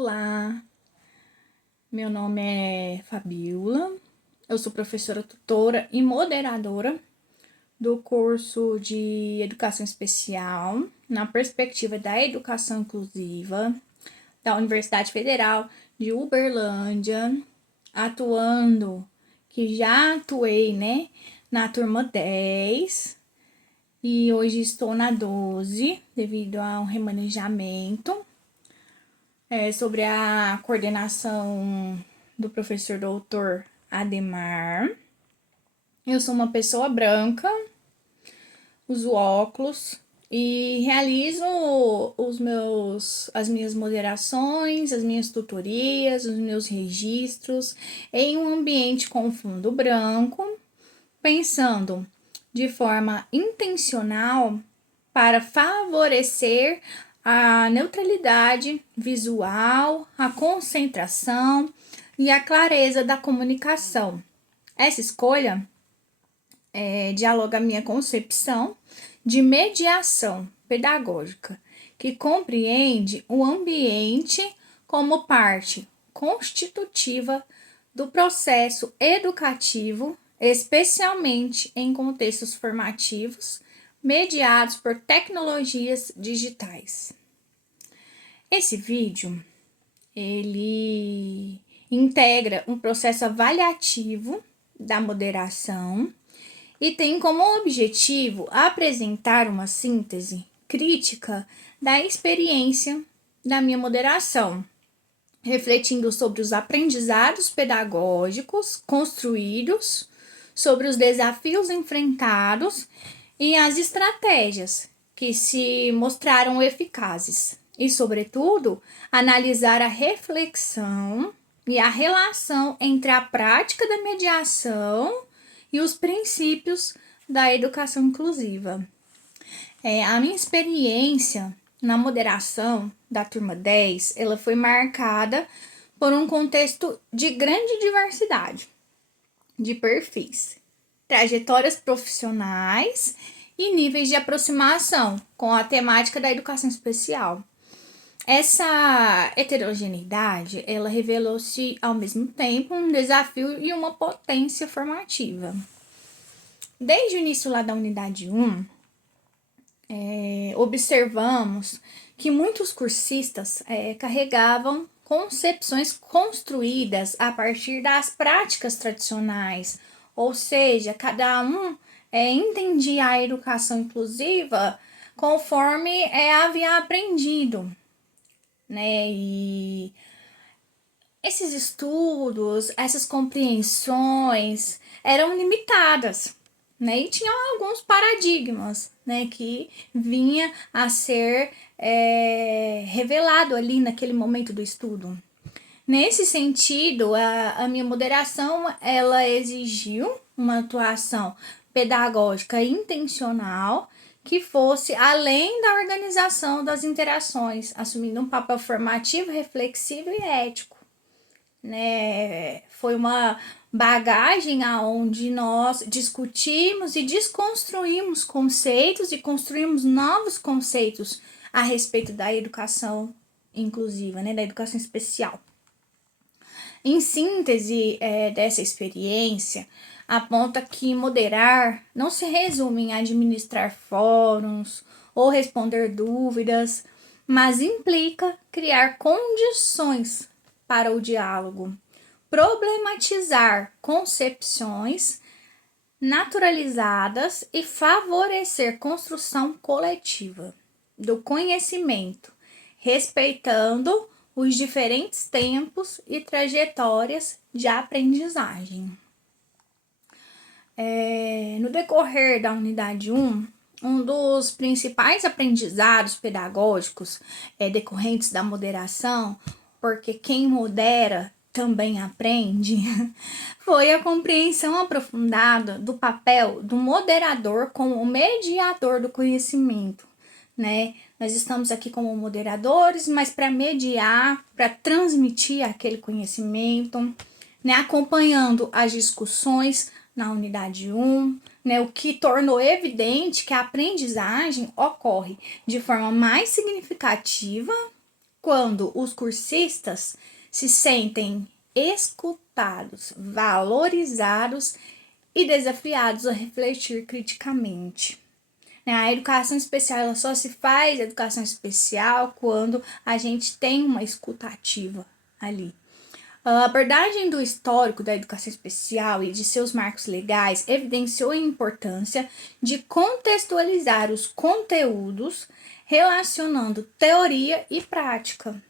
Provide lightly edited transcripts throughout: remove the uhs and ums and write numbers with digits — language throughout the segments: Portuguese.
Olá, meu nome é Fabiola, eu sou professora tutora e moderadora do curso de Educação Especial na perspectiva da educação inclusiva da Universidade Federal de Uberlândia, que já atuei, na turma 10 e hoje estou na 12 devido a um remanejamento. Sobre a coordenação do professor doutor Ademar. Eu sou uma pessoa branca, uso óculos e realizo as minhas moderações, as minhas tutorias, os meus registros em um ambiente com fundo branco, pensando de forma intencional para favorecer a neutralidade visual, a concentração e a clareza da comunicação. Essa escolha dialoga a minha concepção de mediação pedagógica, que compreende o ambiente como parte constitutiva do processo educativo, especialmente em contextos formativos mediados por tecnologias digitais. Esse vídeo, ele integra um processo avaliativo da moderação e tem como objetivo apresentar uma síntese crítica da experiência da minha moderação, refletindo sobre os aprendizados pedagógicos construídos, sobre os desafios enfrentados e as estratégias que se mostraram eficazes e, sobretudo, analisar a reflexão e a relação entre a prática da mediação e os princípios da educação inclusiva. A minha experiência na moderação da turma 10, ela foi marcada por um contexto de grande diversidade de perfis, trajetórias profissionais e níveis de aproximação com a temática da educação especial. Essa heterogeneidade, ela revelou-se ao mesmo tempo um desafio e uma potência formativa. Desde o início lá da unidade 1, observamos que muitos cursistas carregavam concepções construídas a partir das práticas tradicionais, ou seja, cada um entendia a educação inclusiva conforme havia aprendido, E esses estudos, essas compreensões eram limitadas, E tinham alguns paradigmas, que vinha a ser revelado ali naquele momento do estudo. Nesse sentido, a minha moderação, ela exigiu uma atuação pedagógica intencional que fosse além da organização das interações, assumindo um papel formativo, reflexivo e ético. Foi uma bagagem aonde nós discutimos e desconstruímos conceitos e construímos novos conceitos a respeito da educação inclusiva, da educação especial. Em síntese dessa experiência, aponta que moderar não se resume em administrar fóruns ou responder dúvidas, mas implica criar condições para o diálogo, problematizar concepções naturalizadas e favorecer construção coletiva do conhecimento, respeitando os diferentes tempos e trajetórias de aprendizagem. No decorrer da unidade 1, um dos principais aprendizados pedagógicos decorrentes da moderação, porque quem modera também aprende, foi a compreensão aprofundada do papel do moderador como mediador do conhecimento, Nós estamos aqui como moderadores, mas para mediar, para transmitir aquele conhecimento, acompanhando as discussões na unidade 1, o que tornou evidente que a aprendizagem ocorre de forma mais significativa quando os cursistas se sentem escutados, valorizados e desafiados a refletir criticamente. A educação especial ela só se faz educação especial quando a gente tem uma escuta ativa ali. A abordagem do histórico da educação especial e de seus marcos legais evidenciou a importância de contextualizar os conteúdos relacionando teoria e prática.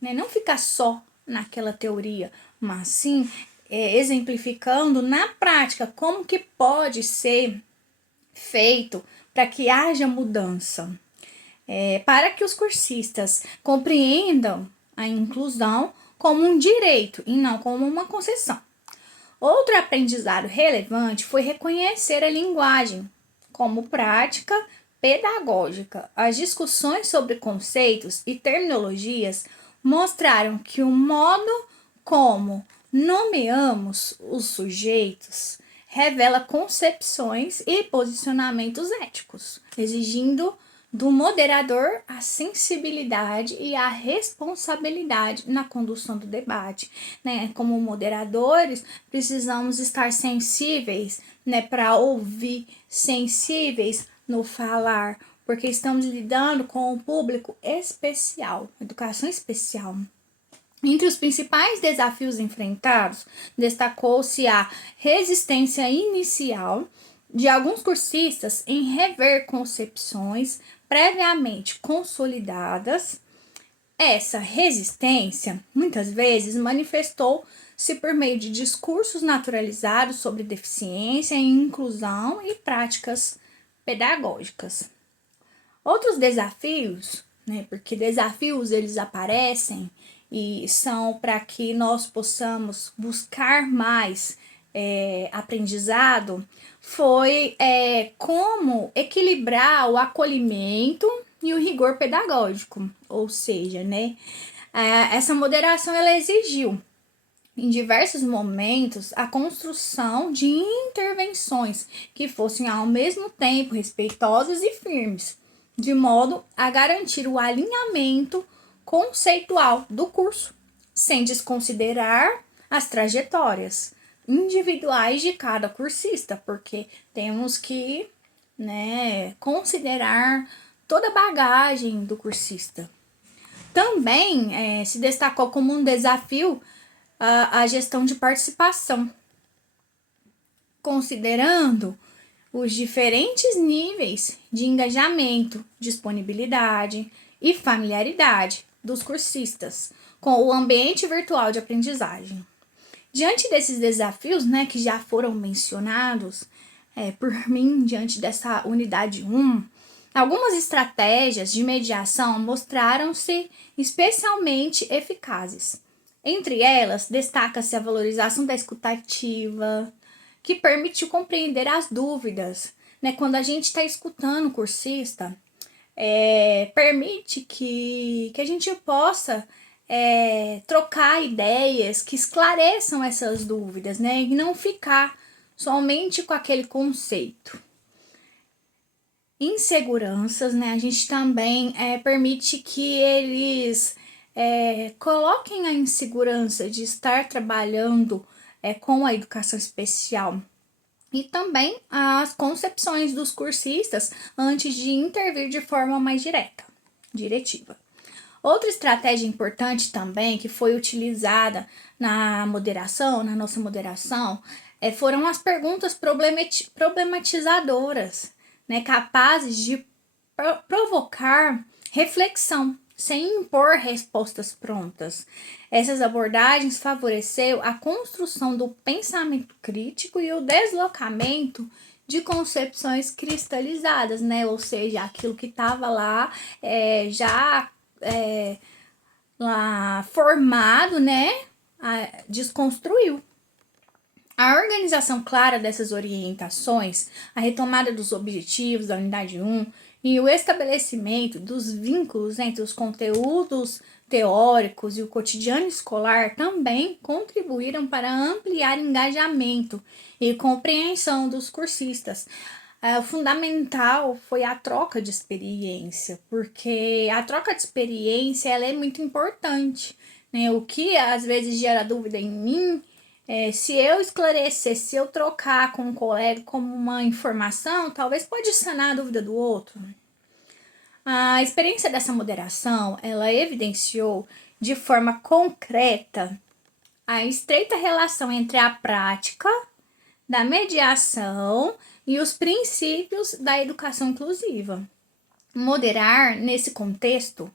Não ficar só naquela teoria, mas sim exemplificando na prática como que pode ser feito para que haja mudança. Para que os cursistas compreendam a inclusão como um direito e não como uma concessão. Outro aprendizado relevante foi reconhecer a linguagem como prática pedagógica. As discussões sobre conceitos e terminologias mostraram que o modo como nomeamos os sujeitos revela concepções e posicionamentos éticos, exigindo do moderador a sensibilidade e a responsabilidade na condução do debate, Como moderadores, precisamos estar sensíveis, para ouvir, sensíveis no falar, porque estamos lidando com um público especial, educação especial. Entre os principais desafios enfrentados, destacou-se a resistência inicial de alguns cursistas em rever concepções previamente consolidadas. Essa resistência, muitas vezes, manifestou-se por meio de discursos naturalizados sobre deficiência, inclusão e práticas pedagógicas. Outros desafios, porque desafios eles aparecem e são para que nós possamos buscar mais aprendizado, foi como equilibrar o acolhimento e o rigor pedagógico, ou seja, essa moderação ela exigiu em diversos momentos a construção de intervenções que fossem ao mesmo tempo respeitosas e firmes, de modo a garantir o alinhamento conceitual do curso, sem desconsiderar as trajetórias individuais de cada cursista, porque temos que considerar toda a bagagem do cursista. Também se destacou como um desafio a gestão de participação, considerando os diferentes níveis de engajamento, disponibilidade e familiaridade dos cursistas com o ambiente virtual de aprendizagem. Diante desses desafios, que já foram mencionados por mim, diante dessa unidade 1, algumas estratégias de mediação mostraram-se especialmente eficazes. Entre elas, destaca-se a valorização da escuta ativa, que permitiu compreender as dúvidas. Quando a gente está escutando o cursista, permite que a gente possa trocar ideias que esclareçam essas dúvidas, e não ficar somente com aquele conceito. Inseguranças, a gente também permite que eles coloquem a insegurança de estar trabalhando com a educação especial e também as concepções dos cursistas antes de intervir de forma mais diretiva. Outra estratégia importante também que foi utilizada na nossa moderação, foram as perguntas problematizadoras, capazes de provocar reflexão, sem impor respostas prontas. Essas abordagens favoreceram a construção do pensamento crítico e o deslocamento de concepções cristalizadas, Ou seja, aquilo que estava lá já lá formado, desconstruiu. A organização clara dessas orientações, a retomada dos objetivos da unidade 1 e o estabelecimento dos vínculos entre os conteúdos teóricos e o cotidiano escolar também contribuíram para ampliar engajamento e compreensão dos cursistas. O fundamental foi a troca de experiência, porque a troca de experiência ela é muito importante, né? O que às vezes gera dúvida em mim é se eu esclarecer, se eu trocar com um colega como uma informação, talvez pode sanar a dúvida do outro. A experiência dessa moderação, ela evidenciou de forma concreta a estreita relação entre a prática da mediação e os princípios da educação inclusiva. Moderar, nesse contexto,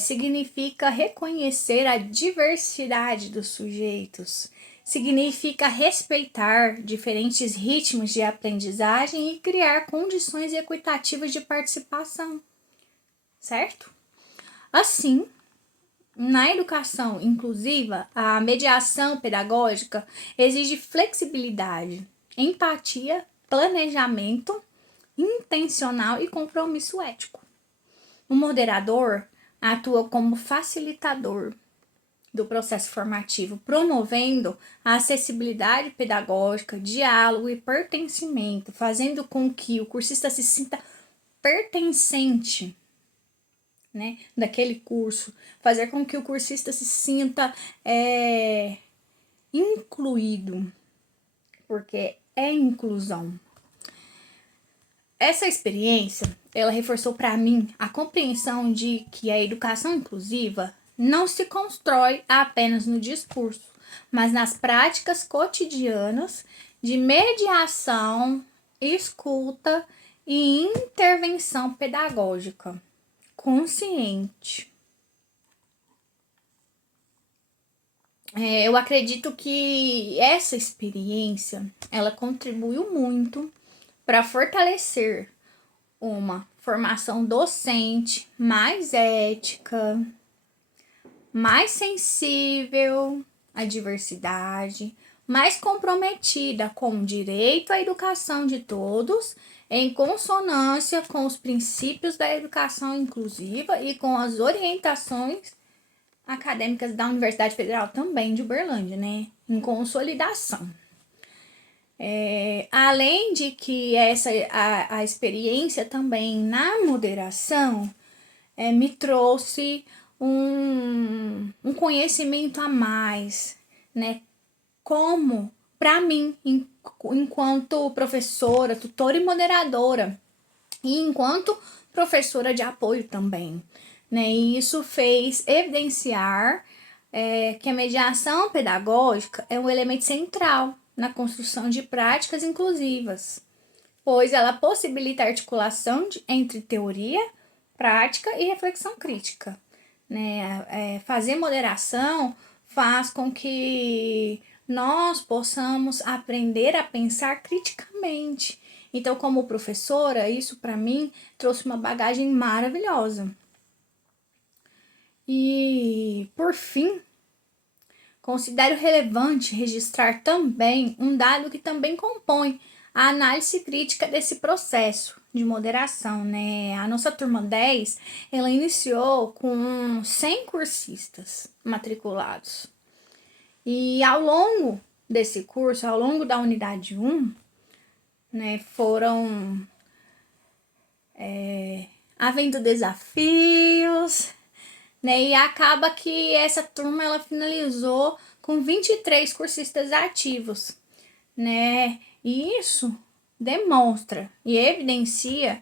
significa reconhecer a diversidade dos sujeitos, significa respeitar diferentes ritmos de aprendizagem e criar condições equitativas de participação, certo? Assim, na educação inclusiva, a mediação pedagógica exige flexibilidade, empatia, planejamento intencional e compromisso ético. O moderador atua como facilitador do processo formativo, promovendo a acessibilidade pedagógica, diálogo e pertencimento, fazendo com que o cursista se sinta pertencente, né, daquele curso, fazer com que o cursista se sinta incluído, porque é inclusão. Essa experiência, ela reforçou para mim a compreensão de que a educação inclusiva não se constrói apenas no discurso, mas nas práticas cotidianas de mediação, escuta e intervenção pedagógica consciente. Eu acredito que essa experiência, ela contribuiu muito para fortalecer uma formação docente mais ética, mais sensível à diversidade, mais comprometida com o direito à educação de todos, em consonância com os princípios da educação inclusiva e com as orientações acadêmicas da Universidade Federal também de Uberlândia, né? Em consolidação. Além de que a experiência também na moderação me trouxe um conhecimento a mais, né? Como, para mim, enquanto professora, tutora e moderadora, e enquanto professora de apoio também, né? E isso fez evidenciar que a mediação pedagógica é um elemento central na construção de práticas inclusivas, pois ela possibilita a articulação entre teoria, prática e reflexão crítica. Né? Fazer moderação faz com que nós possamos aprender a pensar criticamente. Então, como professora, isso para mim trouxe uma bagagem maravilhosa. E, por fim, considero relevante registrar também um dado que também compõe a análise crítica desse processo de moderação, né? A nossa turma 10, ela iniciou com 100 cursistas matriculados. E ao longo desse curso, ao longo da unidade 1, né, foram havendo desafios, né? E acaba que essa turma ela finalizou com 23 cursistas ativos, né? E isso demonstra e evidencia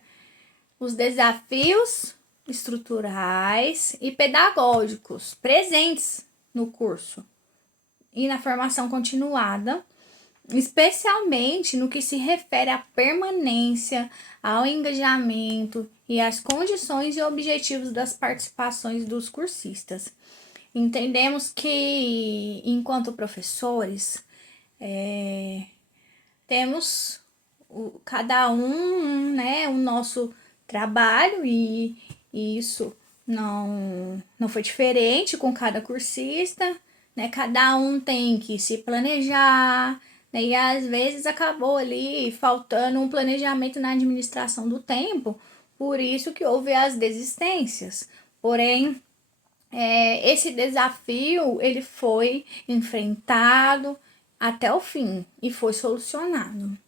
os desafios estruturais e pedagógicos presentes no curso e na formação continuada, especialmente no que se refere à permanência, ao engajamento e às condições e objetivos das participações dos cursistas. Entendemos que, enquanto professores, temos cada um, né, o nosso trabalho e isso não foi diferente com cada cursista, né? Cada um tem que se planejar, né? E às vezes acabou ali faltando um planejamento na administração do tempo, por isso que houve as desistências. Porém, esse desafio ele foi enfrentado até o fim e foi solucionado.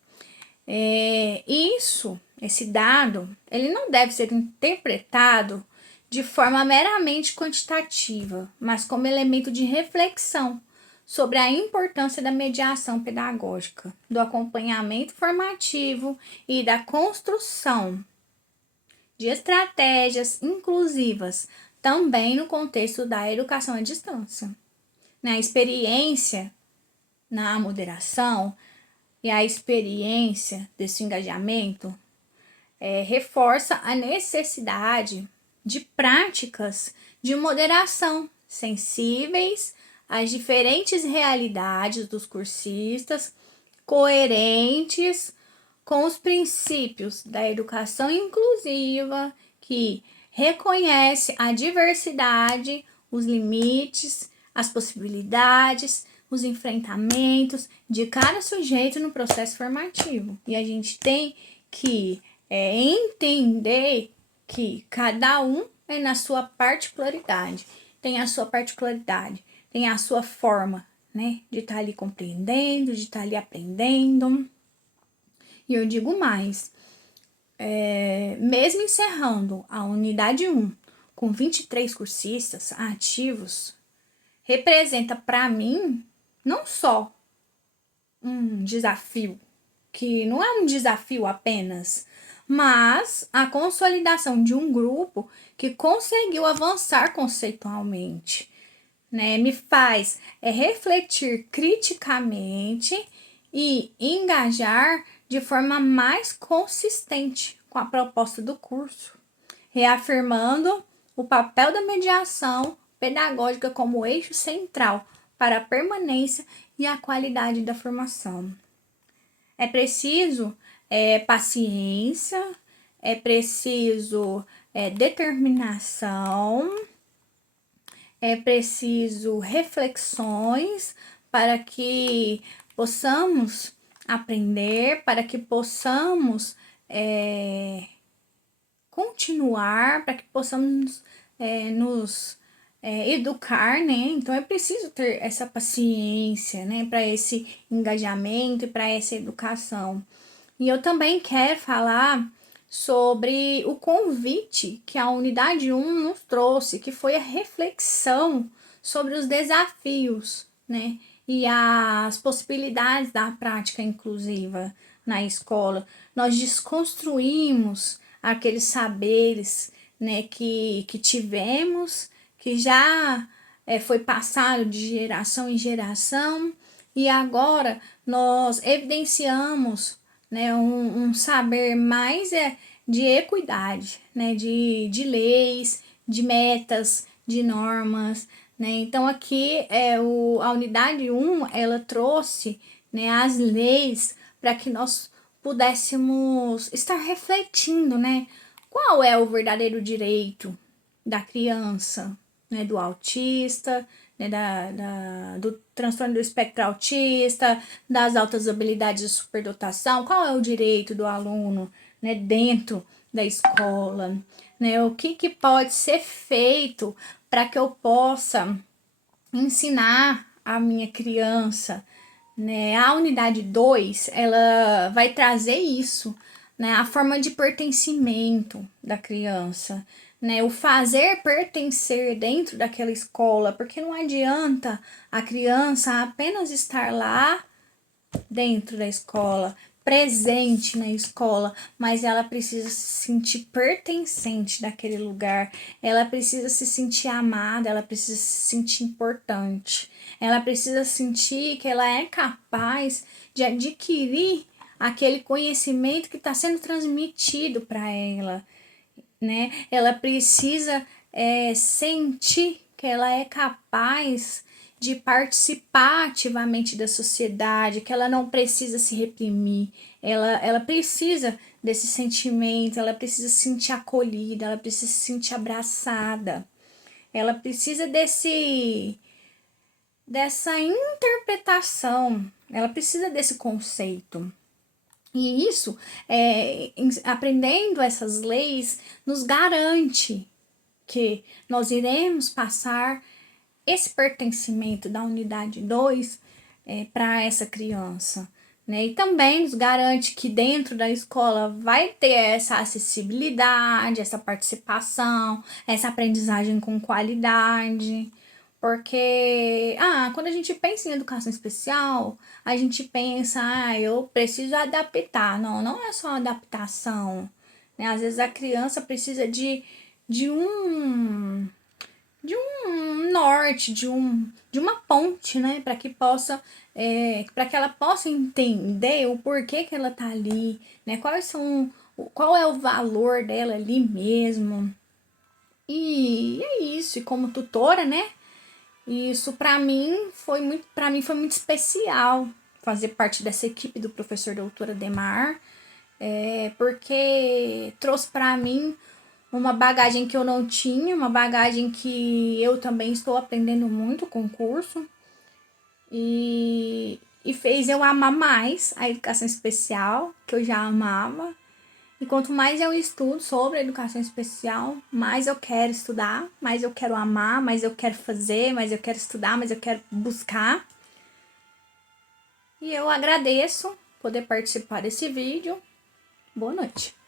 Esse dado, ele não deve ser interpretado de forma meramente quantitativa, mas como elemento de reflexão sobre a importância da mediação pedagógica, do acompanhamento formativo e da construção de estratégias inclusivas, também no contexto da educação à distância. Na experiência, na moderação e a experiência desse engajamento reforça a necessidade de práticas de moderação sensíveis às diferentes realidades dos cursistas, coerentes com os princípios da educação inclusiva, que reconhece a diversidade, os limites, as possibilidades, os enfrentamentos de cada sujeito no processo formativo. E a gente tem que entender que cada um é na sua particularidade, tem a sua particularidade, tem a sua forma, né, de estar ali compreendendo, de estar ali aprendendo. E eu digo mais, mesmo encerrando a unidade 1 com 23 cursistas ativos, representa para mim não só um desafio, que não é um desafio apenas, mas a consolidação de um grupo que conseguiu avançar conceitualmente, né? Me faz refletir criticamente e engajar de forma mais consistente com a proposta do curso, reafirmando o papel da mediação pedagógica como eixo central para a permanência e a qualidade da formação. É preciso paciência, é preciso determinação, é preciso reflexões para que possamos aprender, para que possamos continuar, para que possamos nos educar, né? Então é preciso ter essa paciência, né, para esse engajamento e para essa educação. E eu também quero falar sobre o convite que a unidade 1 nos trouxe, que foi a reflexão sobre os desafios, né, e as possibilidades da prática inclusiva na escola. Nós desconstruímos aqueles saberes, né, que tivemos, que já foi passado de geração em geração, e agora nós evidenciamos, né, um saber mais de equidade, né, de leis, de metas, de normas, né? Então aqui a unidade 1, ela trouxe, né, as leis para que nós pudéssemos estar refletindo, né, qual é o verdadeiro direito da criança, né, do autista, né, do transtorno do espectro autista, das altas habilidades de superdotação, qual é o direito do aluno, né, dentro da escola, né, o que pode ser feito para que eu possa ensinar a minha criança, né? A unidade 2, ela vai trazer isso, né? A forma de pertencimento da criança, né? O fazer pertencer dentro daquela escola, porque não adianta a criança apenas estar lá dentro da escola, presente na escola, mas ela precisa se sentir pertencente daquele lugar, ela precisa se sentir amada, ela precisa se sentir importante, ela precisa sentir que ela é capaz de adquirir aquele conhecimento que está sendo transmitido para ela, né? Ela precisa sentir que ela é capaz de participar ativamente da sociedade, que ela não precisa se reprimir, ela precisa desse sentimento, ela precisa se sentir acolhida, ela precisa se sentir abraçada, ela precisa dessa interpretação, ela precisa desse conceito. E isso, aprendendo essas leis, nos garante que nós iremos passar esse pertencimento da unidade 2 para essa criança, né? E também nos garante que dentro da escola vai ter essa acessibilidade, essa participação, essa aprendizagem com qualidade. Porque, quando a gente pensa em educação especial, a gente pensa, eu preciso adaptar. Não, não é só adaptação, né? Às vezes a criança precisa de um de um norte, de uma ponte, né, para que possa para que ela possa entender o porquê que ela tá ali, né? Qual é o valor dela ali mesmo. E é isso, e como tutora, né? Isso para mim foi muito especial fazer parte dessa equipe do professor doutor Ademar, porque trouxe para mim uma bagagem que eu não tinha, uma bagagem que eu também estou aprendendo muito com o curso e fez eu amar mais a educação especial, que eu já amava. E quanto mais eu estudo sobre a educação especial, mais eu quero estudar, mais eu quero amar, mais eu quero fazer, mais eu quero estudar, mais eu quero buscar. E eu agradeço poder participar desse vídeo. Boa noite.